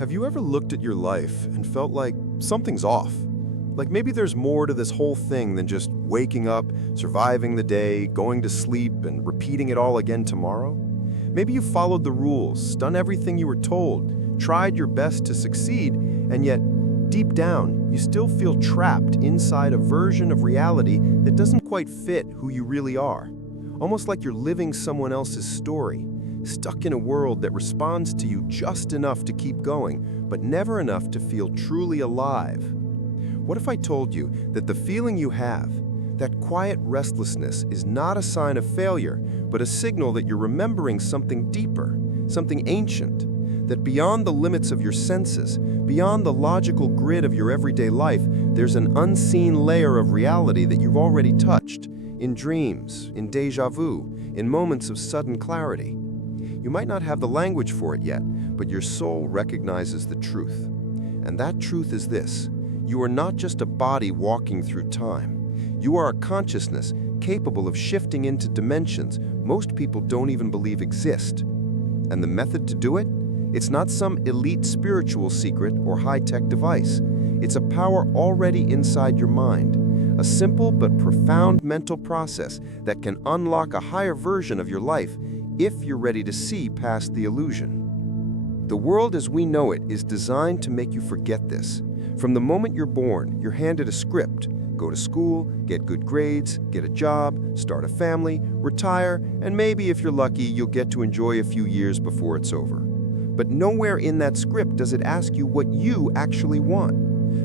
Have you ever looked at your life and felt like something's off? Like maybe there's more to this whole thing than just waking up, surviving the day, going to sleep, and repeating it all again tomorrow? Maybe you followed the rules, done everything you were told, tried your best to succeed, and yet, deep down, you still feel trapped inside a version of reality that doesn't quite fit who you really are. Almost like you're living someone else's story, stuck in a world that responds to you just enough to keep going, but never enough to feel truly alive. What if I told you that the feeling you have, that quiet restlessness, is not a sign of failure, but a signal that you're remembering something deeper, something ancient, that beyond the limits of your senses, beyond the logical grid of your everyday life, there's an unseen layer of reality that you've already touched, in dreams, in déjà vu, in moments of sudden clarity. You might not have the language for it yet, but your soul recognizes the truth. And that truth is this: you are not just a body walking through time. You are a consciousness capable of shifting into dimensions most people don't even believe exist. And the method to do it? It's not some elite spiritual secret or high-tech device. It's a power already inside your mind. A simple but profound mental process that can unlock a higher version of your life if you're ready to see past the illusion. The world as we know it is designed to make you forget this. From the moment you're born, you're handed a script. Go to school, get good grades, get a job, start a family, retire, and maybe if you're lucky, you'll get to enjoy a few years before it's over. But nowhere in that script does it ask you what you actually want.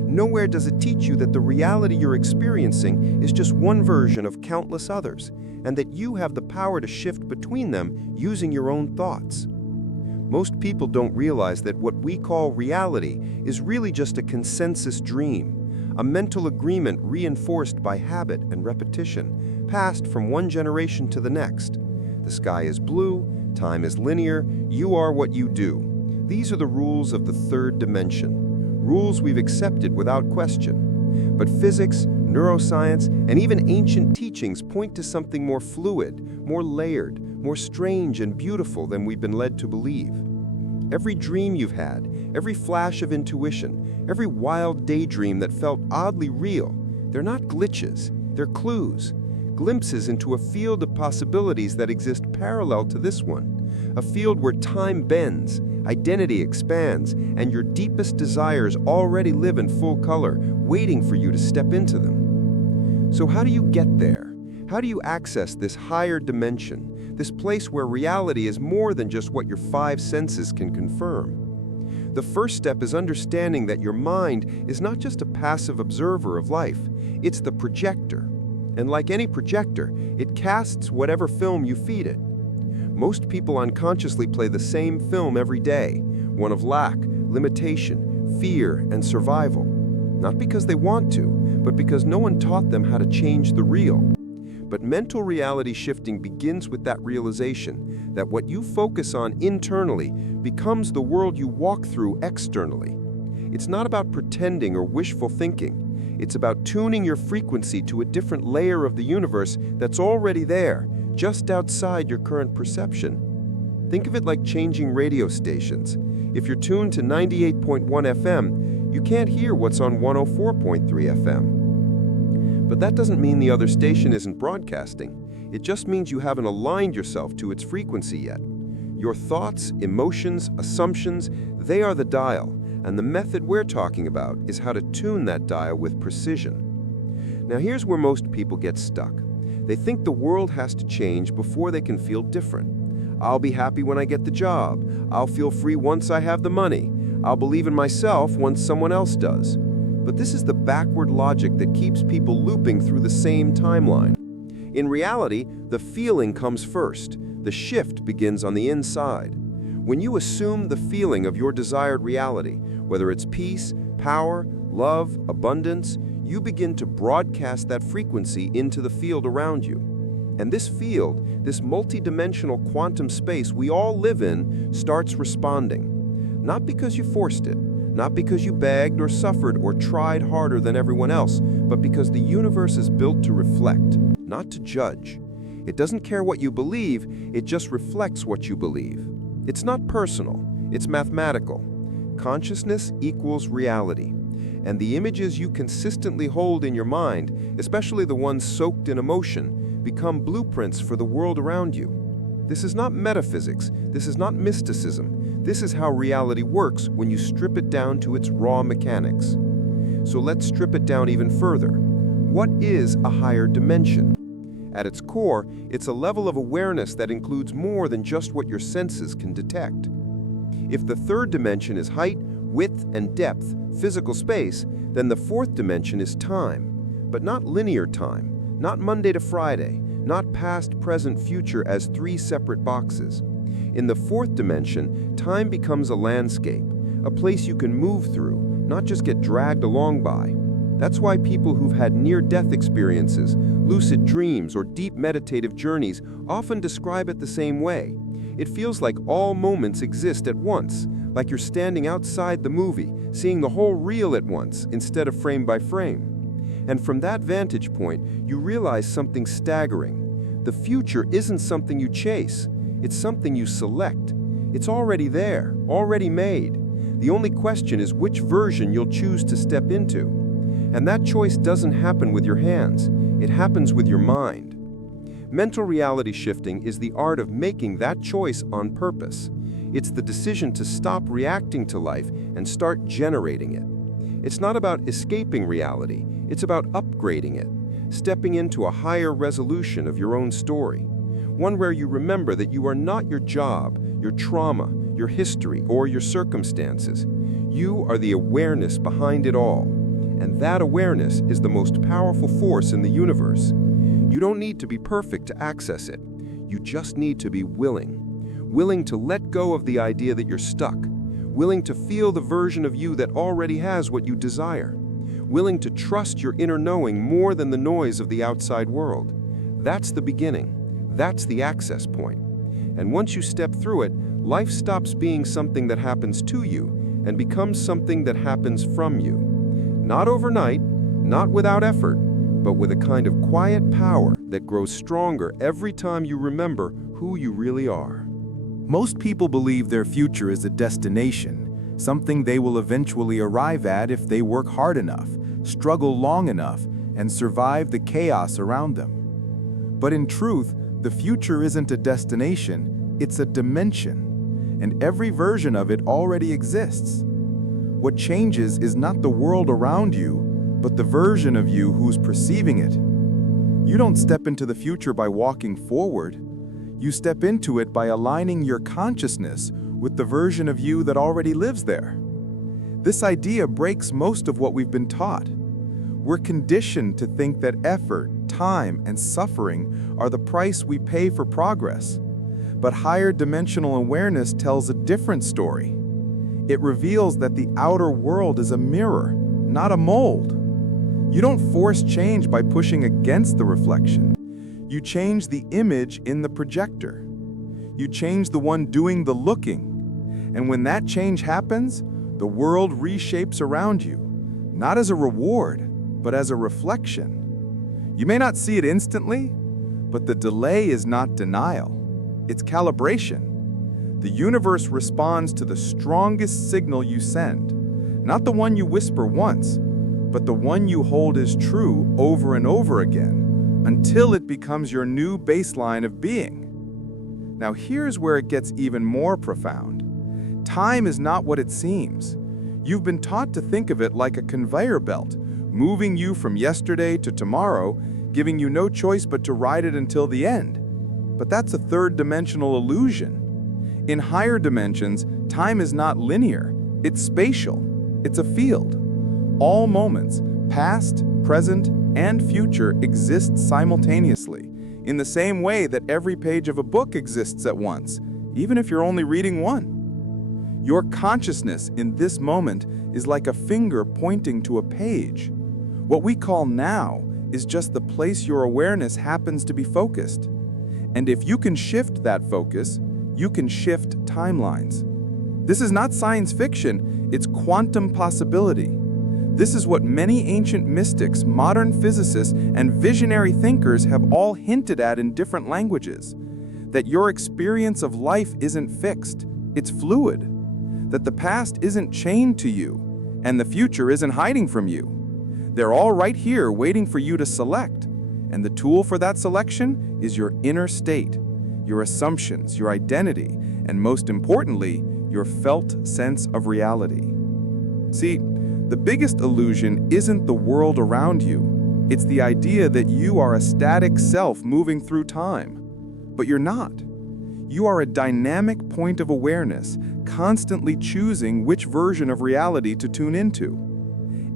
Nowhere does it teach you that the reality you're experiencing is just one version of countless others, and that you have the power to shift between them using your own thoughts. Most people don't realize that what we call reality is really just a consensus dream, a mental agreement reinforced by habit and repetition, passed from one generation to the next. The sky is blue, time is linear, you are what you do. These are the rules of the third dimension, rules we've accepted without question. But physics, neuroscience, and even ancient teachings point to something more fluid, more layered, more strange and beautiful than we've been led to believe. Every dream you've had, every flash of intuition, every wild daydream that felt oddly real, they're not glitches, they're clues, glimpses into a field of possibilities that exist parallel to this one, a field where time bends, identity expands, and your deepest desires already live in full color, waiting for you to step into them. So how do you get there? How do you access this higher dimension, this place where reality is more than just what your five senses can confirm? The first step is understanding that your mind is not just a passive observer of life, it's the projector. And like any projector, it casts whatever film you feed it. Most people unconsciously play the same film every day, one of lack, limitation, fear, and survival. Not because they want to, but because no one taught them how to change the real. But mental reality shifting begins with that realization that what you focus on internally becomes the world you walk through externally. It's not about pretending or wishful thinking. It's about tuning your frequency to a different layer of the universe that's already there, just outside your current perception. Think of it like changing radio stations. If you're tuned to 98.1 FM, you can't hear what's on 104.3 FM. But that doesn't mean the other station isn't broadcasting. It just means you haven't aligned yourself to its frequency yet. Your thoughts, emotions, assumptions, they are the dial, and the method we're talking about is how to tune that dial with precision. Now here's where most people get stuck. They think the world has to change before they can feel different. I'll be happy when I get the job. I'll feel free once I have the money. I'll believe in myself once someone else does. But this is the backward logic that keeps people looping through the same timeline. In reality, the feeling comes first. The shift begins on the inside. When you assume the feeling of your desired reality, whether it's peace, power, love, abundance, you begin to broadcast that frequency into the field around you. And this field, this multidimensional quantum space we all live in, starts responding. Not because you forced it, not because you begged or suffered or tried harder than everyone else, but because the universe is built to reflect, not to judge. It doesn't care what you believe, it just reflects what you believe. It's not personal, it's mathematical. Consciousness equals reality. And the images you consistently hold in your mind, especially the ones soaked in emotion, become blueprints for the world around you. This is not metaphysics. This is not mysticism. This is how reality works when you strip it down to its raw mechanics. So let's strip it down even further. What is a higher dimension? At its core, it's a level of awareness that includes more than just what your senses can detect. If the third dimension is height, width, and depth, physical space, then the fourth dimension is time. But not linear time, not Monday to Friday, not past, present, future as three separate boxes. In the fourth dimension, time becomes a landscape, a place you can move through, not just get dragged along by. That's why people who've had near-death experiences, lucid dreams, or deep meditative journeys often describe it the same way. It feels like all moments exist at once, like you're standing outside the movie, seeing the whole reel at once instead of frame by frame. And from that vantage point, you realize something staggering. The future isn't something you chase, it's something you select. It's already there, already made. The only question is which version you'll choose to step into. And that choice doesn't happen with your hands, it happens with your mind. Mental reality shifting is the art of making that choice on purpose. It's the decision to stop reacting to life and start generating it. It's not about escaping reality, it's about upgrading it, stepping into a higher resolution of your own story. One where you remember that you are not your job, your trauma, your history, or your circumstances. You are the awareness behind it all. And that awareness is the most powerful force in the universe. You don't need to be perfect to access it. You just need to be willing. Willing to let go of the idea that you're stuck. Willing to feel the version of you that already has what you desire. Willing to trust your inner knowing more than the noise of the outside world. That's the beginning. That's the access point. And once you step through it, life stops being something that happens to you and becomes something that happens from you. Not overnight, not without effort, but with a kind of quiet power that grows stronger every time you remember who you really are. Most people believe their future is a destination, something they will eventually arrive at if they work hard enough, struggle long enough, and survive the chaos around them. But in truth, the future isn't a destination, it's a dimension, and every version of it already exists. What changes is not the world around you, but the version of you who's perceiving it. You don't step into the future by walking forward. You step into it by aligning your consciousness with the version of you that already lives there. This idea breaks most of what we've been taught. We're conditioned to think that effort, time, and suffering are the price we pay for progress. But higher dimensional awareness tells a different story. It reveals that the outer world is a mirror, not a mold. You don't force change by pushing against the reflection. You change the image in the projector. You change the one doing the looking. And when that change happens, the world reshapes around you, not as a reward, but as a reflection. You may not see it instantly, but the delay is not denial. It's calibration. The universe responds to the strongest signal you send, not the one you whisper once, but the one you hold as true over and over again, until it becomes your new baseline of being. Now here's where it gets even more profound. Time is not what it seems. You've been taught to think of it like a conveyor belt, moving you from yesterday to tomorrow, giving you no choice but to ride it until the end. But that's a third-dimensional illusion. In higher dimensions, time is not linear, it's spatial, it's a field. All moments, past, present, and future exist simultaneously, in the same way that every page of a book exists at once, even if you're only reading one. Your consciousness in this moment is like a finger pointing to a page. What we call now is just the place your awareness happens to be focused. And if you can shift that focus, you can shift timelines. This is not science fiction, it's quantum possibility. This is what many ancient mystics, modern physicists, and visionary thinkers have all hinted at in different languages. That your experience of life isn't fixed, it's fluid. that the past isn't chained to you, and the future isn't hiding from you. They're all right here waiting for you to select, and the tool for that selection is your inner state, your assumptions, your identity, and most importantly, your felt sense of reality. See, the biggest illusion isn't the world around you. It's the idea that you are a static self moving through time. But you're not. You are a dynamic point of awareness, constantly choosing which version of reality to tune into.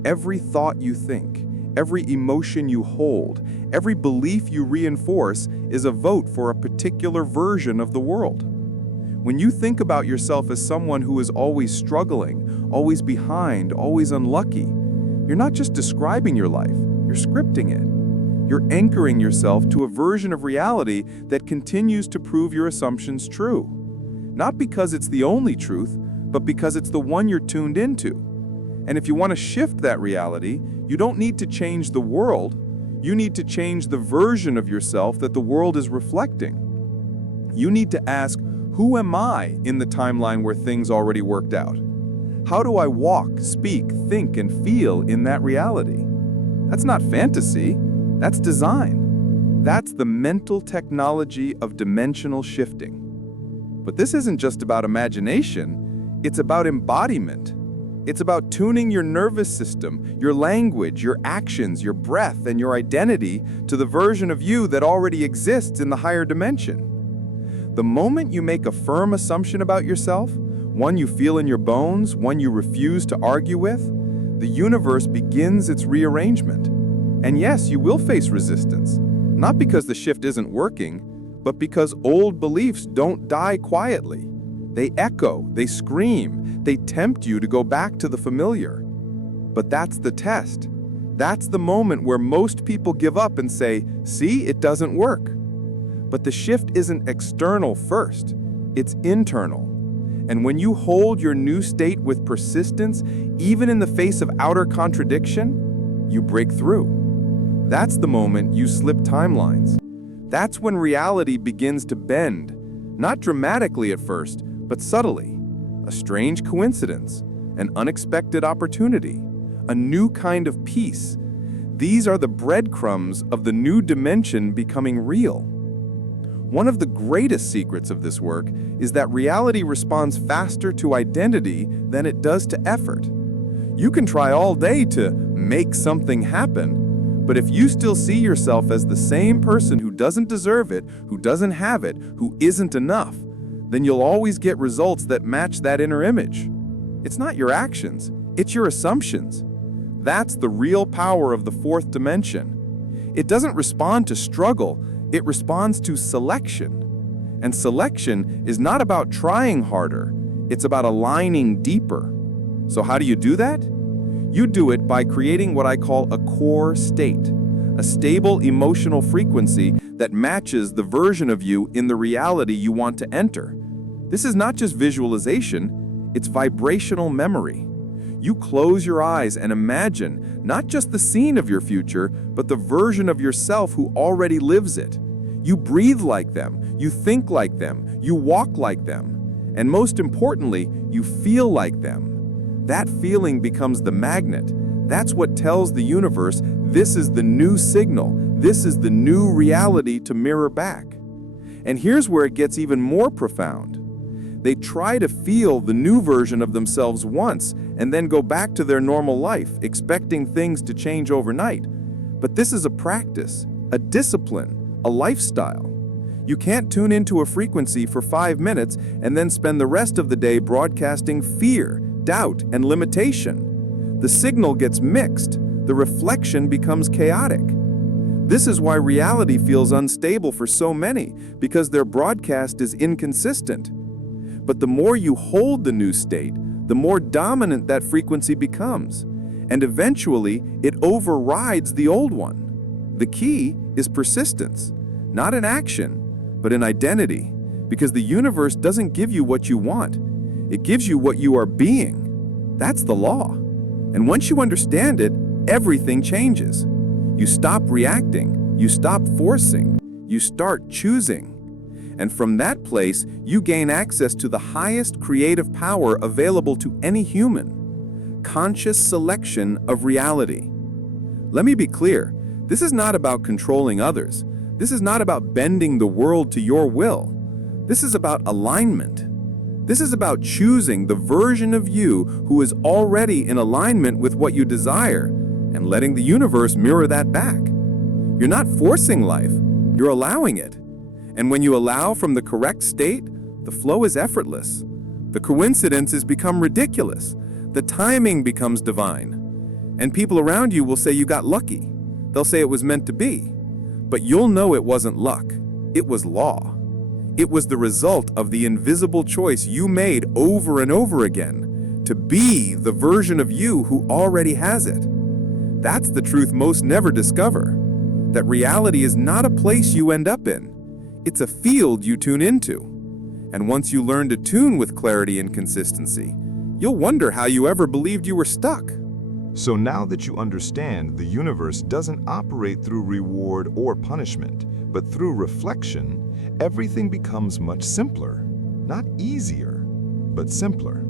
Every thought you think, every emotion you hold, every belief you reinforce is a vote for a particular version of the world. When you think about yourself as someone who is always struggling, always behind, always unlucky, you're not just describing your life, you're scripting it. You're anchoring yourself to a version of reality that continues to prove your assumptions true. Not because it's the only truth, but because it's the one you're tuned into. And if you want to shift that reality, you don't need to change the world, you need to change the version of yourself that the world is reflecting. You need to ask, who am I in the timeline where things already worked out? How do I walk, speak, think, and feel in that reality? That's not fantasy, that's design. That's the mental technology of dimensional shifting. But this isn't just about imagination, it's about embodiment. It's about tuning your nervous system, your language, your actions, your breath, and your identity to the version of you that already exists in the higher dimension. The moment you make a firm assumption about yourself, one you feel in your bones, one you refuse to argue with, the universe begins its rearrangement. And yes, you will face resistance, not because the shift isn't working, but because old beliefs don't die quietly. They echo, they scream, they tempt you to go back to the familiar. But that's the test. That's the moment where most people give up and say, see, it doesn't work. But the shift isn't external first, it's internal. And when you hold your new state with persistence, even in the face of outer contradiction, you break through. That's the moment you slip timelines. That's when reality begins to bend, not dramatically at first, but subtly. A strange coincidence, an unexpected opportunity, a new kind of peace. These are the breadcrumbs of the new dimension becoming real. One of the greatest secrets of this work is that reality responds faster to identity than it does to effort. You can try all day to make something happen, but if you still see yourself as the same person who doesn't deserve it, who doesn't have it, who isn't enough, then you'll always get results that match that inner image. It's not your actions, it's your assumptions. That's the real power of the fourth dimension. It doesn't respond to struggle, it responds to selection. And selection is not about trying harder, it's about aligning deeper. So how do you do that? You do it by creating what I call a core state, a stable emotional frequency that matches the version of you in the reality you want to enter. This is not just visualization, it's vibrational memory. You close your eyes and imagine not just the scene of your future, but the version of yourself who already lives it. You breathe like them, you think like them, you walk like them, and most importantly, you feel like them. That feeling becomes the magnet. That's what tells the universe this is the new signal, this is the new reality to mirror back. And here's where it gets even more profound. They try to feel the new version of themselves once and then go back to their normal life, expecting things to change overnight. But this is a practice, a discipline, a lifestyle. You can't tune into a frequency for 5 minutes and then spend the rest of the day broadcasting fear, doubt, and limitation. The signal gets mixed, the reflection becomes chaotic. This is why reality feels unstable for so many, because their broadcast is inconsistent. But the more you hold the new state, the more dominant that frequency becomes, and eventually it overrides the old one. The key is persistence, not in action, but in identity, because the universe doesn't give you what you want, it gives you what you are being. That's the law. And once you understand it, everything changes. You stop reacting, you stop forcing, you start choosing. And from that place, you gain access to the highest creative power available to any human: conscious selection of reality. Let me be clear, this is not about controlling others. This is not about bending the world to your will. This is about alignment. This is about choosing the version of you who is already in alignment with what you desire and letting the universe mirror that back. You're not forcing life, you're allowing it. And when you allow from the correct state, the flow is effortless. The coincidences become ridiculous. The timing becomes divine. And people around you will say you got lucky. They'll say it was meant to be. But you'll know it wasn't luck. It was law. It was the result of the invisible choice you made over and over again to be the version of you who already has it. That's the truth most never discover. That reality is not a place you end up in. It's a field you tune into. And once you learn to tune with clarity and consistency, you'll wonder how you ever believed you were stuck. So now that you understand the universe doesn't operate through reward or punishment, but through reflection, everything becomes much simpler. Not easier, but simpler.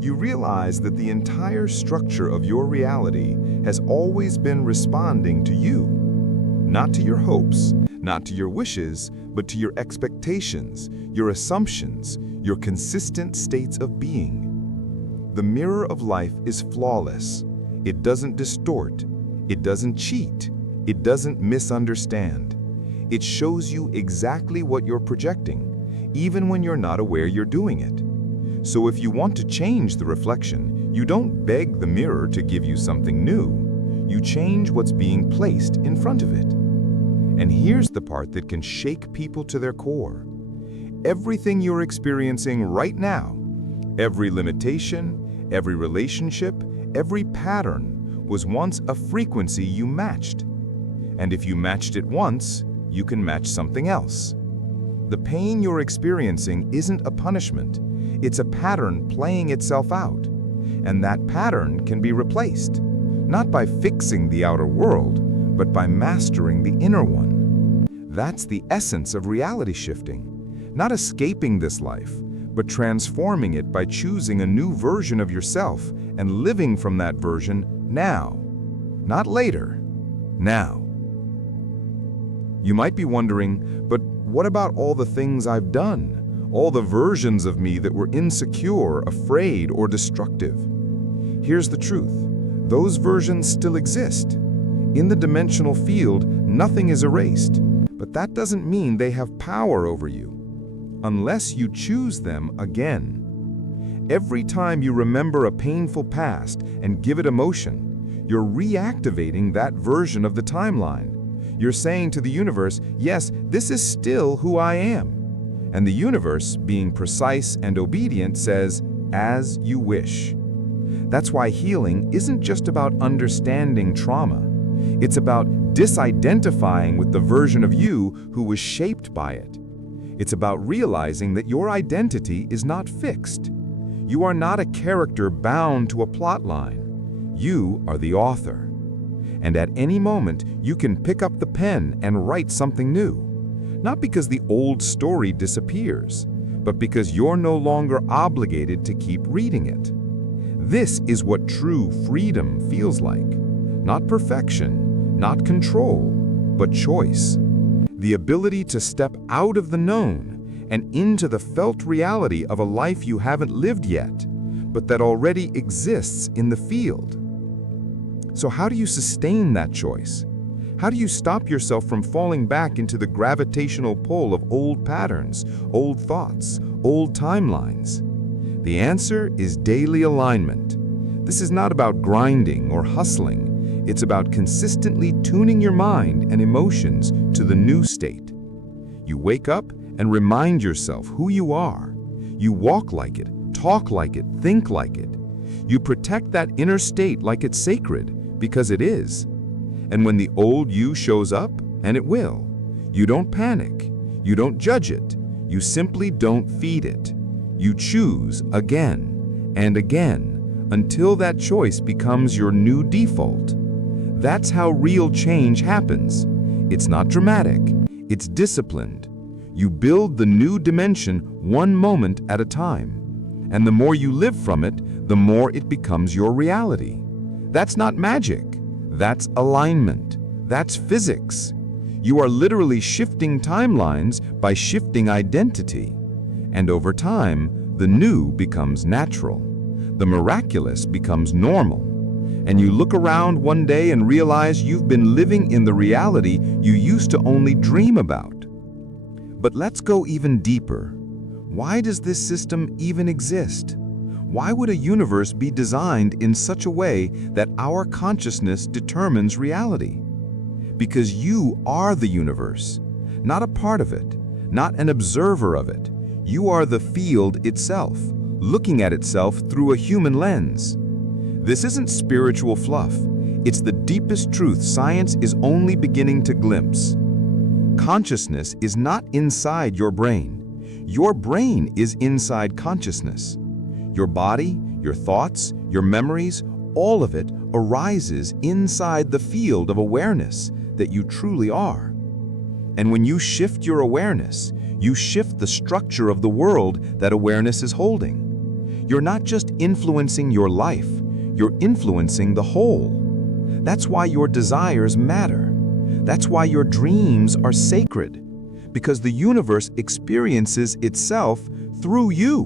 You realize that the entire structure of your reality has always been responding to you. Not to your hopes, not to your wishes, but to your expectations, your assumptions, your consistent states of being. The mirror of life is flawless. It doesn't distort. It doesn't cheat. It doesn't misunderstand. It shows you exactly what you're projecting, even when you're not aware you're doing it. So if you want to change the reflection, you don't beg the mirror to give you something new. You change what's being placed in front of it. And here's the part that can shake people to their core. Everything you're experiencing right now, every limitation, every relationship, every pattern, was once a frequency you matched. And if you matched it once, you can match something else. The pain you're experiencing isn't a punishment. It's a pattern playing itself out. And that pattern can be replaced, not by fixing the outer world, but by mastering the inner one. That's the essence of reality shifting. Not escaping this life, but transforming it by choosing a new version of yourself and living from that version now. Not later, now. You might be wondering, but what about all the things I've done? All the versions of me that were insecure, afraid, or destructive? Here's the truth. Those versions still exist. In the dimensional field, nothing is erased. But that doesn't mean they have power over you, unless you choose them again. Every time you remember a painful past and give it emotion, you're reactivating that version of the timeline. You're saying to the universe, yes, this is still who I am. And the universe, being precise and obedient, says, as you wish. That's why healing isn't just about understanding trauma. It's about disidentifying with the version of you who was shaped by it. It's about realizing that your identity is not fixed. You are not a character bound to a plot line. You are the author. And at any moment, you can pick up the pen and write something new. Not because the old story disappears, but because you're no longer obligated to keep reading it. This is what true freedom feels like. Not perfection, not control, but choice. The ability to step out of the known and into the felt reality of a life you haven't lived yet, but that already exists in the field. So how do you sustain that choice? How do you stop yourself from falling back into the gravitational pull of old patterns, old thoughts, old timelines? The answer is daily alignment. This is not about grinding or hustling. It's about consistently tuning your mind and emotions to the new state. You wake up and remind yourself who you are. You walk like it, talk like it, think like it. You protect that inner state like it's sacred, because it is. And when the old you shows up, and it will, you don't panic, you don't judge it, you simply don't feed it. You choose again and again until that choice becomes your new default. That's how real change happens. It's not dramatic, it's disciplined. You build the new dimension one moment at a time. And the more you live from it, the more it becomes your reality. That's not magic. That's alignment. That's physics. You are literally shifting timelines by shifting identity. And over time, the new becomes natural. The miraculous becomes normal. And you look around one day and realize you've been living in the reality you used to only dream about. But let's go even deeper. Why does this system even exist? Why would a universe be designed in such a way that our consciousness determines reality? Because you are the universe, not a part of it, not an observer of it. You are the field itself, looking at itself through a human lens. This isn't spiritual fluff. It's the deepest truth science is only beginning to glimpse. Consciousness is not inside your brain. Your brain is inside consciousness. Your body, your thoughts, your memories, all of it arises inside the field of awareness that you truly are. And when you shift your awareness, you shift the structure of the world that awareness is holding. You're not just influencing your life, you're influencing the whole. That's why your desires matter. That's why your dreams are sacred, because the universe experiences itself through you.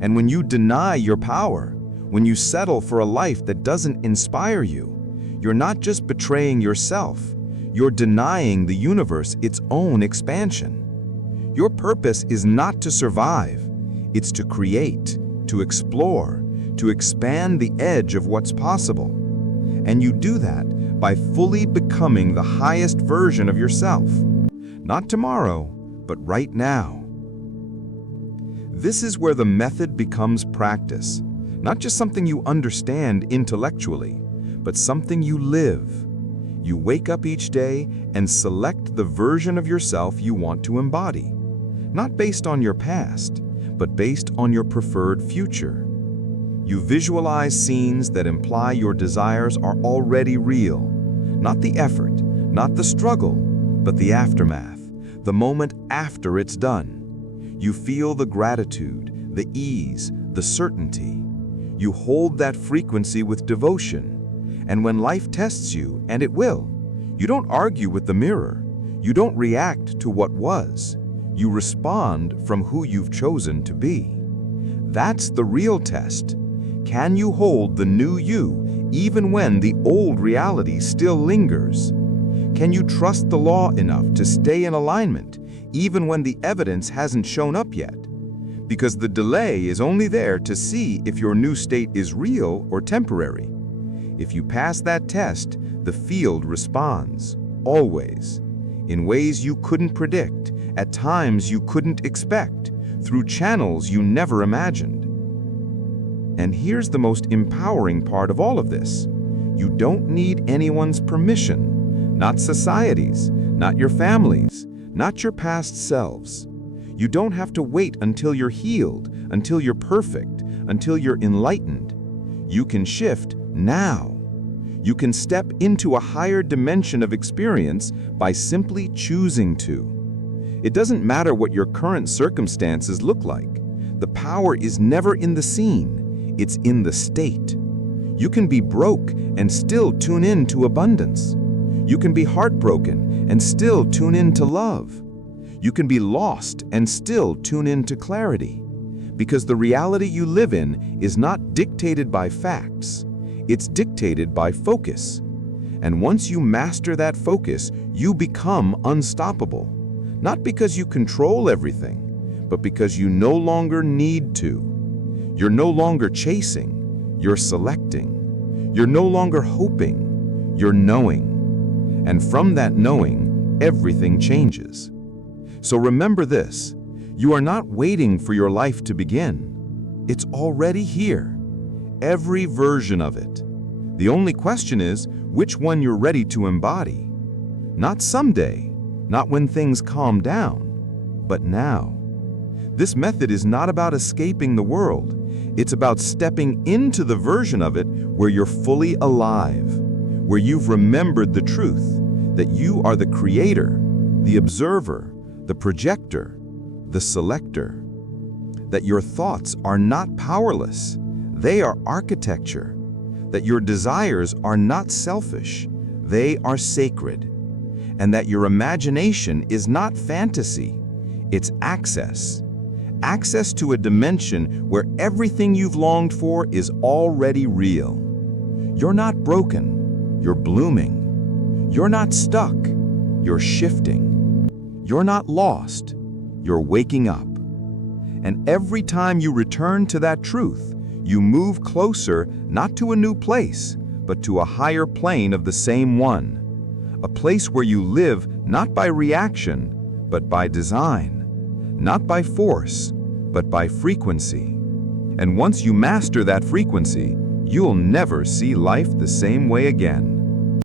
And when you deny your power, when you settle for a life that doesn't inspire you, you're not just betraying yourself, you're denying the universe its own expansion. Your purpose is not to survive, it's to create, to explore, to expand the edge of what's possible. And you do that by fully becoming the highest version of yourself. Not tomorrow, but right now. This is where the method becomes practice, not just something you understand intellectually, but something you live. You wake up each day and select the version of yourself you want to embody, not based on your past, but based on your preferred future. You visualize scenes that imply your desires are already real, not the effort, not the struggle, but the aftermath, the moment after it's done. You feel the gratitude, the ease, the certainty. You hold that frequency with devotion. And when life tests you, and it will, you don't argue with the mirror. You don't react to what was. You respond from who you've chosen to be. That's the real test. Can you hold the new you even when the old reality still lingers? Can you trust the law enough to stay in alignment even when the evidence hasn't shown up yet? Because the delay is only there to see if your new state is real or temporary. If you pass that test, the field responds, always, in ways you couldn't predict, at times you couldn't expect, through channels you never imagined. And here's the most empowering part of all of this. You don't need anyone's permission, not society's, not your family's, not your past selves. You don't have to wait until you're healed, until you're perfect, until you're enlightened. You can shift now. You can step into a higher dimension of experience by simply choosing to. It doesn't matter what your current circumstances look like. The power is never in the scene, it's in the state. You can be broke and still tune in to abundance. You can be heartbroken and still tune in to love. You can be lost and still tune in to clarity. Because the reality you live in is not dictated by facts. It's dictated by focus. And once you master that focus, you become unstoppable. Not because you control everything, but because you no longer need to. You're no longer chasing, you're selecting. You're no longer hoping, you're knowing. And from that knowing, everything changes. So remember this, you are not waiting for your life to begin. It's already here. Every version of it. The only question is which one you're ready to embody. Not someday, not when things calm down, but now. This method is not about escaping the world. It's about stepping into the version of it where you're fully alive, where you've remembered the truth, that you are the creator, the observer, the projector, the selector. That your thoughts are not powerless, they are architecture. That your desires are not selfish, they are sacred. And that your imagination is not fantasy, it's access. Access to a dimension where everything you've longed for is already real. You're not broken, you're blooming. You're not stuck, you're shifting. You're not lost, you're waking up. And every time you return to that truth, you move closer not to a new place, but to a higher plane of the same one. A place where you live not by reaction, but by design. Not by force, but by frequency. And once you master that frequency, you'll never see life the same way again.